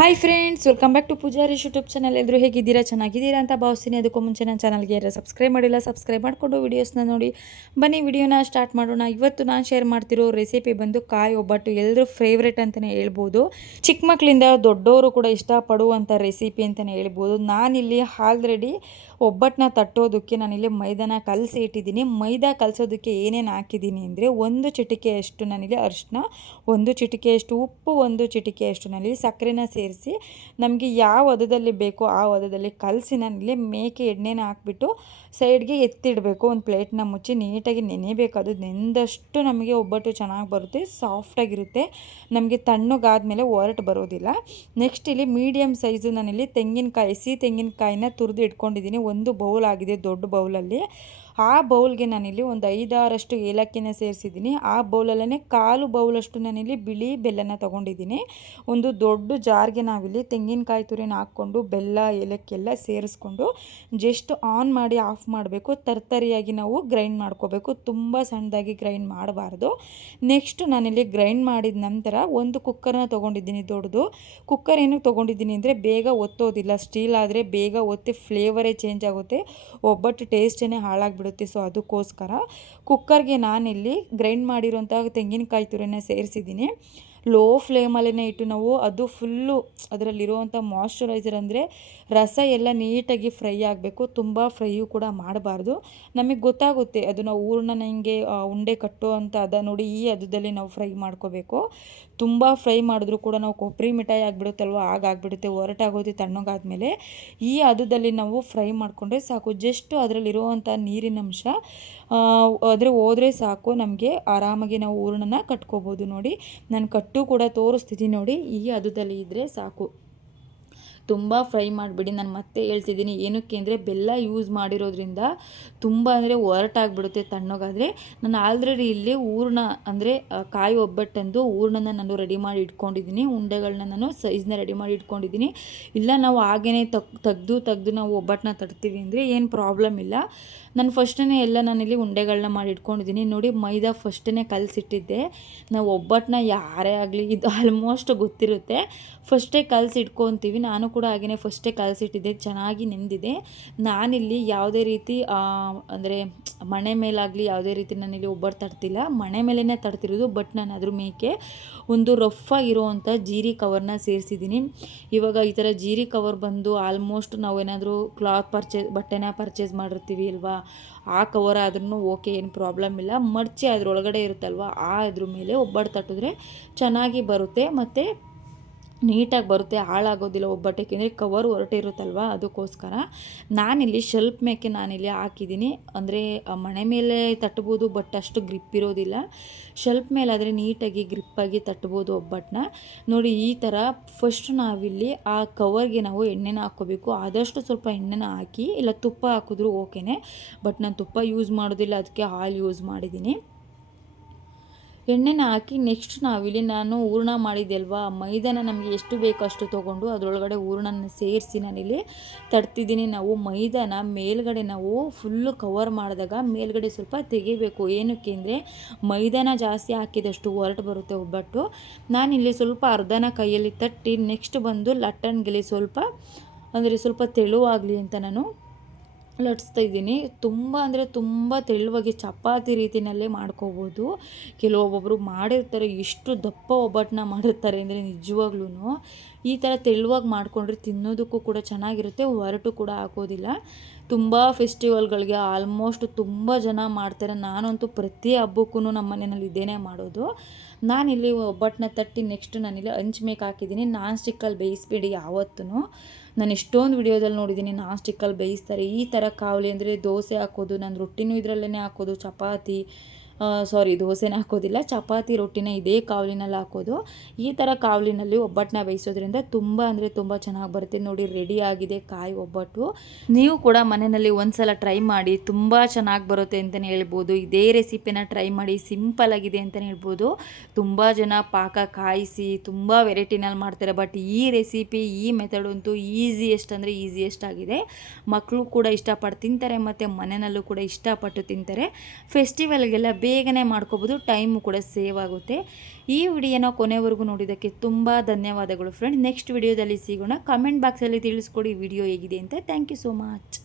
Hi friends, welcome back to Poojarish YouTube channel. ಎಲ್ಲರೂ ಹೇಗಿದ್ದೀರಾ? ಚೆನ್ನಾಗಿದ್ದೀರಾ ಅಂತ ಭಾವಿಸ್ತೀನಿ. ಅದಕ್ಕೂ ಮುಂಚೆ ನನ್ನ ಚಾನಲ್ಗೆ ಯಾರು ಸಬ್ಸ್ಕ್ರೈಬ್ ಮಾಡಿಲ್ಲ, ಸಬ್ಸ್ಕ್ರೈಬ್ ಮಾಡಿಕೊಂಡು ವೀಡಿಯೋಸ್ನ ನೋಡಿ. ಬನ್ನಿ ವಿಡಿಯೋನ ಸ್ಟಾರ್ಟ್ ಮಾಡೋಣ. ಇವತ್ತು ನಾನು ಶೇರ್ ಮಾಡ್ತಿರೋ ರೆಸಿಪಿ ಬಂದು ಕಾಯಿ ಒಬ್ಬಟ್ಟು. ಎಲ್ಲರೂ ಫೇವ್ರೇಟ್ ಅಂತಲೇ ಹೇಳ್ಬೋದು. ಚಿಕ್ಕ ಮಕ್ಕಳಿಂದ ದೊಡ್ಡವರು ಕೂಡ ಇಷ್ಟಪಡುವಂಥ ರೆಸಿಪಿ ಅಂತಲೇ ಹೇಳ್ಬೋದು. ನಾನಿಲ್ಲಿ ಆಲ್ರೆಡಿ ಒಬ್ಬಟ್ಟನ್ನ ತಟ್ಟೋದಕ್ಕೆ ನಾನಿಲ್ಲಿ ಮೈದಾನ ಕಲಸಿ ಇಟ್ಟಿದ್ದೀನಿ. ಮೈದಾ ಕಲಸೋದಕ್ಕೆ ಏನೇನು ಹಾಕಿದ್ದೀನಿ ಅಂದರೆ, ಒಂದು ಚಿಟಿಕೆಯಷ್ಟು ನಾನಿಲ್ಲಿ ಅರಿಶಿನ, ಒಂದು ಚಿಟಿಕೆಯಷ್ಟು ಉಪ್ಪು, ಒಂದು ಚಿಟಿಕೆಯಷ್ಟು ನಾನಿಲ್ಲಿ ಸಕ್ಕರೆನ ಸೇರಿಸಿ ನಮಗೆ ಯಾವ ಹದದಲ್ಲಿ ಬೇಕೋ ಆ ಹದದಲ್ಲಿ ಕಲಸಿ ನಾನಿಲ್ಲಿ ಮೇಕೆ ಎಣ್ಣೆನ ಹಾಕ್ಬಿಟ್ಟು ಸೈಡ್ಗೆ ಎತ್ತಿಡಬೇಕು. ಒಂದು ಪ್ಲೇಟ್ನ ಮುಚ್ಚಿ ನೀಟಾಗಿ ನೆನೆಯಬೇಕು. ಅದು ನೆಂದಷ್ಟು ನಮಗೆ ಒಬ್ಬಟ್ಟು ಚೆನ್ನಾಗಿ ಬರುತ್ತೆ, ಸಾಫ್ಟಾಗಿರುತ್ತೆ. ನಮಗೆ ತಣ್ಣಗಾದ್ಮೇಲೆ ಹೊರಟು ಬರೋದಿಲ್ಲ. ನೆಕ್ಸ್ಟ್ ಇಲ್ಲಿ ಮೀಡಿಯಮ್ ಸೈಜು ನಾನಿಲ್ಲಿ ತೆಂಗಿನಕಾಯಿ, ತೆಂಗಿನಕಾಯಿನ ತುರಿದು ಇಟ್ಕೊಂಡಿದ್ದೀನಿ. ಒಂದು ಬೌಲ್ ಆಗಿದೆ, ದೊಡ್ಡ ಬೌಲಲ್ಲಿ. ಆ ಬೌಲ್ಗೆ ನಾನಿಲ್ಲಿ ಒಂದು 5-6 ಏಲಕ್ಕಿನ ಸೇರಿಸಿದ್ದೀನಿ. ಆ ಬೌಲಲ್ಲೇ ಕಾಲು ಬೌಲಷ್ಟು ನಾನಿಲ್ಲಿ ಬಿಳಿ ಬೆಲ್ಲನ ತೊಗೊಂಡಿದ್ದೀನಿ. ಒಂದು ದೊಡ್ಡ ಜಾರ್ಗೆ ನಾವಿಲ್ಲಿ ತೆಂಗಿನಕಾಯಿ ತುರಿನ ಹಾಕ್ಕೊಂಡು ಬೆಲ್ಲ ಏಲಕ್ಕಿ ಎಲ್ಲ ಸೇರಿಸ್ಕೊಂಡು ಜಸ್ಟ್ ಆನ್ ಮಾಡಿ ಆಫ್ ಮಾಡಬೇಕು. ತರ್ತರಿಯಾಗಿ ನಾವು ಗ್ರೈಂಡ್ ಮಾಡ್ಕೋಬೇಕು, ತುಂಬ ಸಣ್ಣದಾಗಿ ಗ್ರೈಂಡ್ ಮಾಡಬಾರ್ದು. ನೆಕ್ಸ್ಟ್ ನಾನಿಲ್ಲಿ ಗ್ರೈಂಡ್ ಮಾಡಿದ ನಂತರ ಒಂದು ಕುಕ್ಕರ್ನ ತೊಗೊಂಡಿದ್ದೀನಿ, ದೊಡ್ಡದು. ಕುಕ್ಕರ್ ಏನಕ್ಕೆ ತೊಗೊಂಡಿದ್ದೀನಿ ಅಂದರೆ, ಬೇಗ ಒತ್ತೋದಿಲ್ಲ. ಸ್ಟೀಲ್ ಆದರೆ ಬೇಗ ಒತ್ತಿ ಫ್ಲೇವರೇ ಚೇಂಜ್ ಆಗುತ್ತೆ, ಒಬ್ಬಟ್ಟು ಟೇಸ್ಟೇ ಹಾಳಾಗಿಬಿಡುತ್ತೆ. ಸೊ ಅದಕ್ಕೋಸ್ಕರ ಕುಕ್ಕರ್ಗೆ ನಾನಿಲ್ಲಿ ಗ್ರೈಂಡ್ ಮಾಡಿರೋಂಥ ತೆಂಗಿನಕಾಯಿ ತುರಿನ ಸೇರಿಸಿದ್ದೀನಿ. ಲೋ ಫ್ಲೇಮಲ್ಲೇ ಇಟ್ಟು ನಾವು ಅದು ಫುಲ್ಲು ಅದರಲ್ಲಿರುವಂಥ ಮಾಯ್ಶ್ಚರೈಸರ್ ಅಂದರೆ ರಸ ಎಲ್ಲ ನೀಟಾಗಿ ಫ್ರೈ ಆಗಬೇಕು. ತುಂಬ ಫ್ರೈಯು ಕೂಡ ಮಾಡಬಾರ್ದು. ನಮಗೆ ಗೊತ್ತಾಗುತ್ತೆ ಅದು ನಾವು ಹೂರ್ಣನ ಹಿಂಗೆ ಉಂಡೆ ಕಟ್ಟೋ ಅಂತ ಅದ ನೋಡಿ, ಈ ಹದದಲ್ಲಿ ನಾವು ಫ್ರೈ ಮಾಡ್ಕೋಬೇಕು. ತುಂಬ ಫ್ರೈ ಮಾಡಿದ್ರೂ ಕೂಡ ನಾವು ಕೊಬ್ಬರಿ ಮಿಠಾಯಿ ಆಗಿಬಿಡುತ್ತಲ್ವ, ಆಗಾಗ್ಬಿಡುತ್ತೆ, ಹೊರಟಾಗೋದು ತಣ್ಣಗಾದ್ಮೇಲೆ. ಈ ಹದದಲ್ಲಿ ನಾವು ಫ್ರೈ ಮಾಡಿಕೊಂಡ್ರೆ ಸಾಕು. ಜಸ್ಟ್ ಅದರಲ್ಲಿರುವಂಥ ನೀರಿನಂಶ ಆದರೆ ಹೋದರೆ ಸಾಕು, ನಮಗೆ ಆರಾಮಾಗಿ ನಾವು ಹೂರ್ಣನ ಕಟ್ಕೋಬೋದು. ನೋಡಿ, ನಾನು ಕಟ್ಟು ಕೂಡ ತೋರಿಸ್ತಿದ್ದೀನಿ ನೋಡಿ, ಈ ಹದದಲ್ಲಿ ಇದ್ದರೆ ಸಾಕು. ತುಂಬ ಫ್ರೈ ಮಾಡಿಬಿಡಿ. ನಾನು ಮತ್ತೆ ಹೇಳ್ತಿದ್ದೀನಿ, ಏನಕ್ಕೆ ಅಂದರೆ ಬೆಲ್ಲ ಯೂಸ್ ಮಾಡಿರೋದ್ರಿಂದ ತುಂಬ ಅಂದರೆ ಹೊರಟಾಗಿಬಿಡುತ್ತೆ ತಣ್ಣಗಾದರೆ. ನಾನು ಆಲ್ರೆಡಿ ಇಲ್ಲಿ ಹೂರ್ಣ ಅಂದರೆ ಕಾಯಿ ಒಬ್ಬಟ್ಟಂದು ಹೂರ್ಣನ ನಾನು ರೆಡಿ ಮಾಡಿ ಇಟ್ಕೊಂಡಿದ್ದೀನಿ. ಉಂಡೆಗಳನ್ನ ನಾನು ಸೈಜ್ನ ರೆಡಿ ಮಾಡಿ ಇಟ್ಕೊಂಡಿದ್ದೀನಿ. ಇಲ್ಲ ನಾವು ಹಾಗೇ ತೆಗೆದು ನಾವು ಒಬ್ಬಟ್ಟನ್ನ ತಡ್ತೀವಿ ಅಂದರೆ ಏನು ಪ್ರಾಬ್ಲಮ್ ಇಲ್ಲ. ನಾನು ಫಸ್ಟೇ ಎಲ್ಲ ನಾನಿಲ್ಲಿ ಉಂಡೆಗಳನ್ನ ಮಾಡಿ ಇಟ್ಕೊಂಡಿದ್ದೀನಿ. ನೋಡಿ, ಮೈದಾ ಫಸ್ಟೇ ಕಲಸಿಟ್ಟಿದ್ದೆ. ನಾವು ಒಬ್ಬಟ್ಟನ್ನ ಯಾರೇ ಆಗಲಿ ಇದು ಆಲ್ಮೋಸ್ಟ್ ಗೊತ್ತಿರುತ್ತೆ, ಫಸ್ಟೇ ಕಲಸಿ ಇಟ್ಕೊತೀವಿ. ನಾನು ಕೂಡ ಹಾಗೆಯೇ ಫಸ್ಟೇ ಕಲಸಿಟ್ಟಿದ್ದೆ, ಚೆನ್ನಾಗಿ ನೆಂದಿದೆ. ನಾನಿಲ್ಲಿ ಯಾವುದೇ ರೀತಿ ಅಂದರೆ ಮಣೆ ಮೇಲಾಗಲಿ ಯಾವುದೇ ರೀತಿ ನಾನಿಲ್ಲಿ ಒಬ್ಬಟ್ಟು ತಡ್ತಿಲ್ಲ, ಮಣೆ ಮೇಲೇ ತಡ್ತಿರೋದು. ಬಟ್ ನಾನು ಅದ್ರ ಮೇಕೆ ಒಂದು ರಫಾಗಿರುವಂಥ ಜೀರಿ ಕವರ್ನ ಸೇರಿಸಿದ್ದೀನಿ. ಇವಾಗ ಈ ಥರ ಜೀರಿ ಕವರ್ ಬಂದು ಆಲ್ಮೋಸ್ಟ್ ನಾವೇನಾದರೂ ಬಟ್ಟೆನ ಪರ್ಚೇಸ್ ಮಾಡಿರ್ತೀವಿ ಅಲ್ವಾ, ಆ ಕವರ್ ಆದ್ರೂ ಓಕೆ, ಏನು ಪ್ರಾಬ್ಲಮ್ ಇಲ್ಲ. ಮಡಚಿ ಅದರೊಳಗಡೆ ಇರುತ್ತಲ್ವ, ಇದ್ರ ಮೇಲೆ ಒಬ್ಬಟ್ಟು ತಟ್ಟಿದ್ರೆ ಚೆನ್ನಾಗಿ ಬರುತ್ತೆ ಮತ್ತು ನೀಟಾಗಿ ಬರುತ್ತೆ, ಹಾಳಾಗೋದಿಲ್ಲ ಒಬ್ಬಟ್ಟು. ಏಕೆಂದರೆ ಕವರ್ ಹೊರಟಿರುತ್ತಲ್ವ, ಅದಕ್ಕೋಸ್ಕರ ನಾನಿಲ್ಲಿ ಶೆಲ್ಫ್ ಮೇಕೆ ನಾನಿಲ್ಲಿ ಹಾಕಿದ್ದೀನಿ. ಅಂದರೆ ಮಣೆ ಮೇಲೆ ತಟ್ಬೋದು, ಬಟ್ ಅಷ್ಟು ಗ್ರಿಪ್ ಇರೋದಿಲ್ಲ. ಶೆಲ್ಫ್ ಮೇಲಾದರೆ ನೀಟಾಗಿ ಗ್ರಿಪ್ಪಾಗಿ ತಟ್ಬೋದು ಒಬ್ಬಟ್ಟನ್ನ. ನೋಡಿ, ಈ ಥರ ಫಸ್ಟ್ ನಾವಿಲ್ಲಿ ಆ ಕವರ್ಗೆ ನಾವು ಎಣ್ಣೆನ ಹಾಕ್ಕೋಬೇಕು. ಆದಷ್ಟು ಸ್ವಲ್ಪ ಎಣ್ಣೆನ ಹಾಕಿ, ಇಲ್ಲ ತುಪ್ಪ ಹಾಕಿದ್ರೂ ಓಕೆನೇ, ಬಟ್ ನಾನು ತುಪ್ಪ ಯೂಸ್ ಮಾಡೋದಿಲ್ಲ, ಅದಕ್ಕೆ ಆಯಿಲ್ ಯೂಸ್ ಮಾಡಿದ್ದೀನಿ. ಎಣ್ಣೆನ ಹಾಕಿ ನೆಕ್ಸ್ಟ್ ನಾವಿಲ್ಲಿ ನಾನು ಹೂರ್ಣ ಮಾಡಿದ್ದೆ ಅಲ್ವಾ, ಮೈದಾನ ನಮಗೆ ಎಷ್ಟು ಬೇಕೋ ಅಷ್ಟು ತೊಗೊಂಡು ಅದರೊಳಗಡೆ ಹೂರ್ಣನ ಸೇರಿಸಿ ನಾನಿಲ್ಲಿ ತಡ್ತಿದ್ದೀನಿ. ನಾವು ಮೈದಾನ ಮೇಲ್ಗಡೆ ನಾವು ಫುಲ್ಲು ಕವರ್ ಮಾಡಿದಾಗ ಮೇಲ್ಗಡೆ ಸ್ವಲ್ಪ ತೆಗಿಬೇಕು. ಏನಕ್ಕೆ ಅಂದರೆ, ಮೈದಾನ ಜಾಸ್ತಿ ಹಾಕಿದಷ್ಟು ಹೊರಟು ಬರುತ್ತೆ ಒಬ್ಬಟ್ಟು. ನಾನಿಲ್ಲಿ ಸ್ವಲ್ಪ ಅರ್ಧನ ಕೈಯಲ್ಲಿ ತಟ್ಟಿ ನೆಕ್ಸ್ಟ್ ಬಂದು ಲಟ್ಟಣಿಗೆಲಿ ಸ್ವಲ್ಪ ತೆಳುವಾಗಲಿ ಅಂತ ನಾನು ಲಟ್ಸ್ತಾ ಇದ್ದೀನಿ. ತುಂಬ ಅಂದರೆ ತುಂಬ ತೆಳುವಾಗಿ ಚಪಾತಿ ರೀತಿಯಲ್ಲೇ ಮಾಡ್ಕೋಬೋದು. ಕೆಲವೊಬ್ಬೊಬ್ಬರು ಮಾಡಿರ್ತಾರೆ, ಎಷ್ಟು ದಪ್ಪ ಒಬ್ಬಟ್ಟನ್ನ ಮಾಡಿರ್ತಾರೆ ಅಂದರೆ ನಿಜವಾಗ್ಲೂ ಈ ಥರ ತೆಳುವಾಗಿ ಮಾಡಿಕೊಂಡ್ರೆ ತಿನ್ನೋದಕ್ಕೂ ಕೂಡ ಚೆನ್ನಾಗಿರುತ್ತೆ, ಹೊರಟು ಕೂಡ ಹಾಕೋದಿಲ್ಲ. ತುಂಬ ಫೆಸ್ಟಿವಲ್ಗಳಿಗೆ ಆಲ್ಮೋಸ್ಟ್ ತುಂಬ ಜನ ಮಾಡ್ತಾರೆ. ನಾನಂತೂ ಪ್ರತಿ ಹಬ್ಬಕ್ಕೂ ನಮ್ಮ ಮನೆಯಲ್ಲಿ ಇದೇನೇ ಮಾಡೋದು. ನಾನಿಲ್ಲಿ ಒಬ್ಬಟ್ಟನ್ನ ತಟ್ಟಿ ನೆಕ್ಸ್ಟ್ ನಾನಿಲ್ಲಿ ಹಂಚ್ಮೇಕೆ ಹಾಕಿದ್ದೀನಿ. ನಾನ್ ಸ್ಟಿಕ್ಕಲ್ಲಿ ಬೇಯಿಸ್ಬೇಡಿ ಯಾವತ್ತೂ. ನಾನು ಎಷ್ಟೊಂದು ವಿಡಿಯೋದಲ್ಲಿ ನೋಡಿದ್ದೀನಿ ನಾನ್ ಸ್ಟಿಕ್ಕಲ್ಲಿ ಬೇಯಿಸ್ತಾರೆ. ಈ ಥರ ಕಾವಲಿ ಅಂದರೆ ದೋಸೆ ಹಾಕೋದು, ನಾನು ರೊಟ್ಟಿನೂ ಇದರಲ್ಲೇ ಹಾಕೋದು, ದೋಸೆನ ಹಾಕೋದಿಲ್ಲ, ಚಪಾತಿ ರೊಟ್ಟಿನ ಇದೇ ಕಾವಲಿನಲ್ಲಿ ಹಾಕೋದು. ಈ ಥರ ಕಾವಲಿನಲ್ಲಿ ಒಬ್ಬಟ್ಟನ್ನ ಬೇಯಿಸೋದ್ರಿಂದ ತುಂಬ ಅಂದರೆ ತುಂಬ ಚೆನ್ನಾಗಿ ಬರುತ್ತೆ. ನೋಡಿ, ರೆಡಿ ಆಗಿದೆ ಕಾಯಿ ಒಬ್ಬಟ್ಟು. ನೀವು ಕೂಡ ಮನೆಯಲ್ಲಿ ಒಂದ್ಸಲ ಟ್ರೈ ಮಾಡಿ, ತುಂಬ ಚೆನ್ನಾಗಿ ಬರುತ್ತೆ ಅಂತಲೇ ಹೇಳ್ಬೋದು. ಇದೇ ರೆಸಿಪಿನ ಟ್ರೈ ಮಾಡಿ, ಸಿಂಪಲ್ ಆಗಿದೆ ಅಂತಲೇ ಹೇಳ್ಬೋದು. ತುಂಬ ಜನ ಪಾಕ ಕಾಯಿಸಿ ತುಂಬ ವೆರೈಟಿನಲ್ಲಿ ಮಾಡ್ತಾರೆ, ಬಟ್ ಈ ರೆಸಿಪಿ ಈ ಮೆಥಡ್ ಅಂತೂ ಈಸಿಯೆಸ್ಟ್ ಅಂದರೆ ಈಸಿಯೆಸ್ಟ್ ಆಗಿದೆ. ಮಕ್ಕಳು ಕೂಡ ಇಷ್ಟಪಟ್ಟು ತಿಂತಾರೆ ಮತ್ತು ಮನೆಯಲ್ಲೂ ಕೂಡ ಇಷ್ಟಪಟ್ಟು ತಿಂತಾರೆ. ಫೆಸ್ಟಿವಲ್ಗೆಲ್ಲ ಬೇಗನೆ ಮಾಡ್ಕೋಬೋದು, ಟೈಮು ಕೂಡ ಸೇವ್ ಆಗುತ್ತೆ. ಈ ವಿಡಿಯೋನ ಕೊನೆವರೆಗೂ ನೋಡಿದ್ದಕ್ಕೆ ತುಂಬ ಧನ್ಯವಾದಗಳು ಫ್ರೆಂಡ್. ನೆಕ್ಸ್ಟ್ ವಿಡಿಯೋದಲ್ಲಿ ಸಿಗೋಣ. ಕಮೆಂಟ್ ಬಾಕ್ಸಲ್ಲಿ ತಿಳಿಸ್ಕೊಡಿ ವಿಡಿಯೋ ಹೇಗಿದೆ ಅಂತ. Thank you so much.